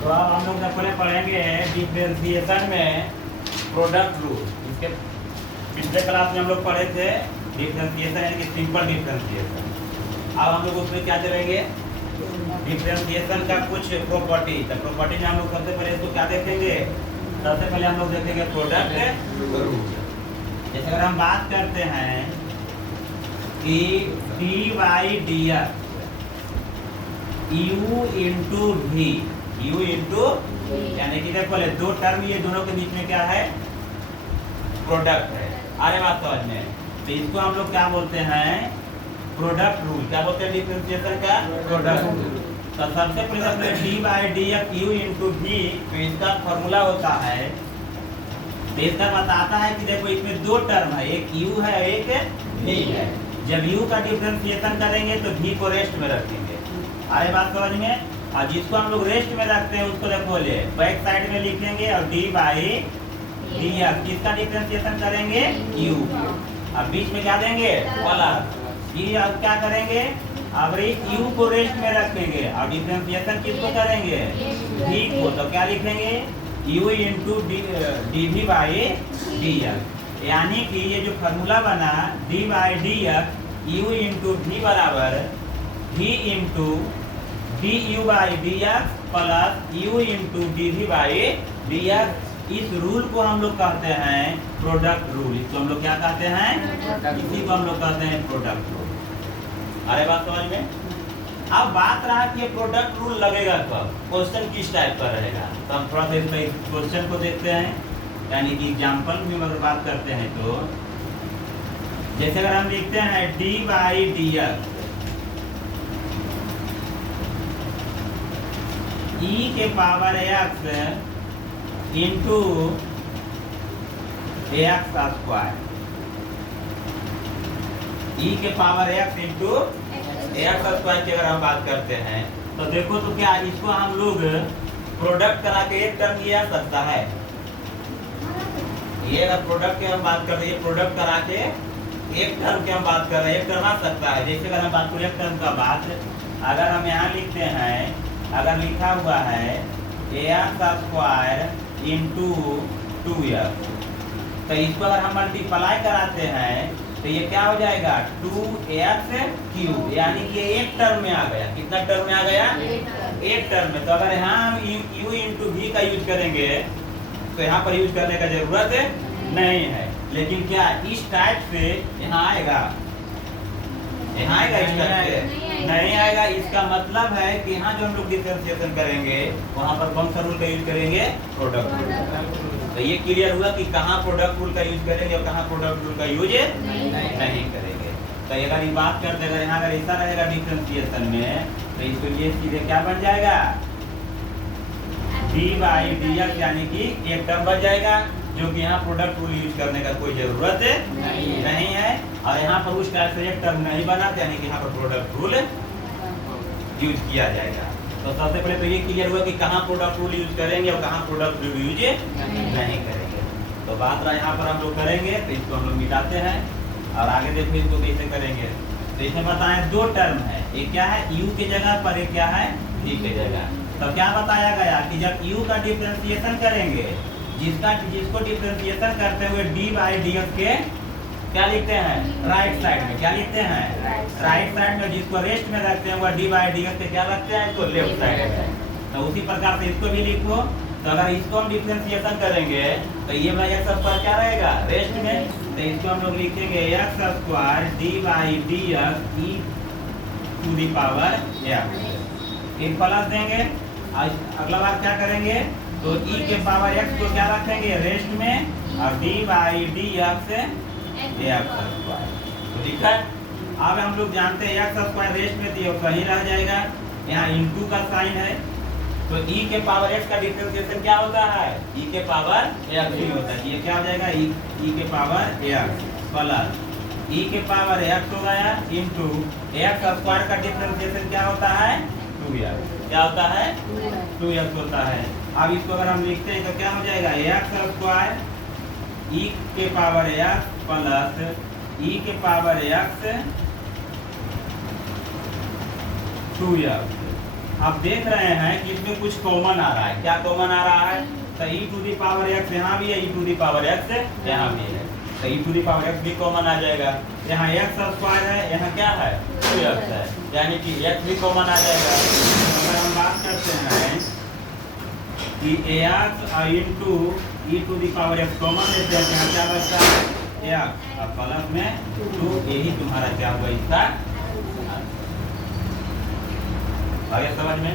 तो अब हम लोग अपने पढ़ेंगे डिफरेंशिएशन में प्रोडक्ट रूल। इसके पिछले क्लास में हम लोग पढ़े थे डिफरेंशिएशन यानी कि सिंपल डिफरेंशिएशन। अब हम लोग उसमें क्या करेंगे, डिफरेंशिएशन का कुछ प्रॉपर्टी। तो प्रॉपर्टी में हम लोग सबसे पहले इसको क्या देखेंगे, सबसे पहले हम लोग देखेंगे प्रोडक्ट रूल। जैसे अगर हम बात करते हैं कि d by d x u into v, u into यानी कि देखो दो टर्म, ये दोनों के बीच में क्या है, प्रोडक्ट है। अरे बात समझ में, तो इसको हम लोग क्या बोलते हैं, प्रोडक्ट रूल। क्या बोलते हैं डिफरेंशिएशन का, प्रोडक्ट रूल। तो सबसे पहले d by d x u into v, तो इसका फॉर्मूला होता है, तो इसका बताता है कि देखो इसमें दो टर्म है, एक u है एक v है। जब u का डिफरेंशिएशन करेंगे तो v को रेस्ट में रखेंगे। अरे बात समझ में, और जिसको हम लोग रेस्ट में रखते हैं उसको देखो ले बैक साइड में लिखेंगे, और d बाई डी एक्स किसका डिफरेंशिएशन करेंगे, u। अब बीच में क्या देंगे, प्लस। ये अब क्या करेंगे, अब u को रेस्ट में रखेंगे और डिफरेंशिएशन किसको करेंगे, v को। तो क्या लिखेंगे, u into d v by d x, यानी कि ये जो फार्मूला बना d by d x u into v बराबर v into d u by d x plus u into d v by d x. इस रूल को हम लोग कहते हैं प्रोडक्ट रूल। इसको हम लोग क्या कहते हैं, इसी को हम लोग कहते हैं प्रोडक्ट रूल। अरे बात समझ में। अब बात रहा कि ये प्रोडक्ट रूल लगेगा कब, क्वेश्चन किस टाइप का रहेगा। तो हम थोड़ा सा इसमें क्वेश्चन को देखते हैं, यानी कि एग्जाम्पल में अगर बात करते हैं तो जैसे अगर हम लिखते हैं d by d x e के power x into x square, e के power x into x square की अगर हम बात करते हैं तो देखो तो क्या इसको हम लोग प्रोडक्ट करा के एक टर्म लिया सकता है। ये अगर प्रोडक्ट की हम बात कर रहे हैं, प्रोडक्ट करा के एक टर्म की हम बात कर रहे हैं, एक टर्म आ सकता है। जैसे अगर हम बात करें एक टर्म का बात, अगर हम यहाँ लिखते हैं, अगर लिखा हुआ है एक्स स्क्वायर इंटू 2x, तो इसको अगर हम मल्टीप्लाई कराते हैं तो ये क्या हो जाएगा 2x³, यानी कि ये एक टर्म में आ गया। कितना टर्म में आ गया, एक टर्म में। तो अगर यहाँ हम u इंटू वी का यूज करेंगे तो यहाँ पर यूज करने का जरूरत नहीं है, लेकिन क्या इस टाइप से यहाँ आएगा, यहाँ आएगा इस टाइप से नहीं आएगा। इसका मतलब है कि यहाँ जो हम लोग डिफरेंशिएशन करेंगे वहाँ पर कौन सा रूल का यूज करेंगे, प्रोडक्ट रूल। तो ये क्लियर हुआ कि कहाँ प्रोडक्ट रूल का यूज करेंगे और कहाँ प्रोडक्ट रूल का यूज नहीं करेंगे। तो अगर ये बात करते हैं, यहाँ अगर ऐसा रहेगा डिफरेंशिएशन में, तो इसको लिए सीधे क्या बन जाएगा, डी बाई डी एक्स, यानी कि एक टर्म बच जाएगा, जो कि यहाँ प्रोडक्ट रूल यूज करने का कोई जरूरत नहीं है। और यहाँ पर उस टाइप से एक टर्म नहीं बना, यानी कि यहाँ पर प्रोडक्ट रूल यूज किया जाएगा। तो सबसे पहले तो ये क्लियर हुआ कि कहाँ प्रोडक्ट रूल यूज करेंगे और कहाँ प्रोडक्ट रूल यूज नहीं करेंगे। तो बात रहा यहाँ पर हम लोग करेंगे, तो इसको हम लोग मिटाते हैं और आगे देखो इसको कैसे करेंगे। तो इसमें बताएं दो टर्म है, एक क्या है u की जगह पर, एक क्या है v की जगह। तो क्या बताया गया कि जब u का डिफरेंशिएशन करेंगे, जिसको डिफरेंशिएशन करते हुए डी बाई डी एक्स के क्या लिखते हैं, राइट साइड में। क्या लिखते हैं, राइट साइड में। जिसको रेस्ट में रखते हैं वो डी बाई डी एक्स पे क्या रखते हैं, इसको लेफ्ट साइड में। तो उसी प्रकार से इसको भी लिखो। तो अगर इसको हम डिफरेंशिएशन करेंगे तो ये वाला एक्स पर क्या रहेगा, रेस्ट में। तो इसको हम लोग लिखेंगे x square d by d x e to the power x, एक प्लस देंगे। अगला बार क्या करेंगे, तो ई के पावर एक्स को क्या रखेंगे, रेस्ट में, और D by d x x square. तो ठीक है, अब हम लोग जानते हैं एक्स स्क्वायर रेस्ट में तो ये सही रह जाएगा, यहाँ इंटू का साइन है। तो e के पावर x का डिफरेंशिएशन क्या होता है, e के पावर x ही होता है। ये क्या हो जाएगा, e के पावर x प्लस e के पावर x हो गया इंटू एक्स स्क्वायर का डिफरेंशिएशन क्या होता है, 2x। क्या होता है, 2x होता है। अब इसको अगर हम लिखते हैं तो क्या हो जाएगा, एक्स स्क्वायर e के पावर x प्लस e के पावर x 2x आप देख रहे हैं कि इसमें कुछ कॉमन आ रहा है। क्या कॉमन आ रहा है? तो e to the power x यहाँ भी है, e to the power x यहाँ भी है, तो e to the power x भी कॉमन आ जाएगा। यहाँ x स्क्वायर है, यहाँ क्या है 2x है, यानी कि x भी कॉमन आ जाएगा। अगर हम बात करते हैं कि ax into e to the power x common लेते हैं, यहाँ क्या बचता है x और प्लस में 2, यही तुम्हारा क्या हुआ इसका आगे समझ में।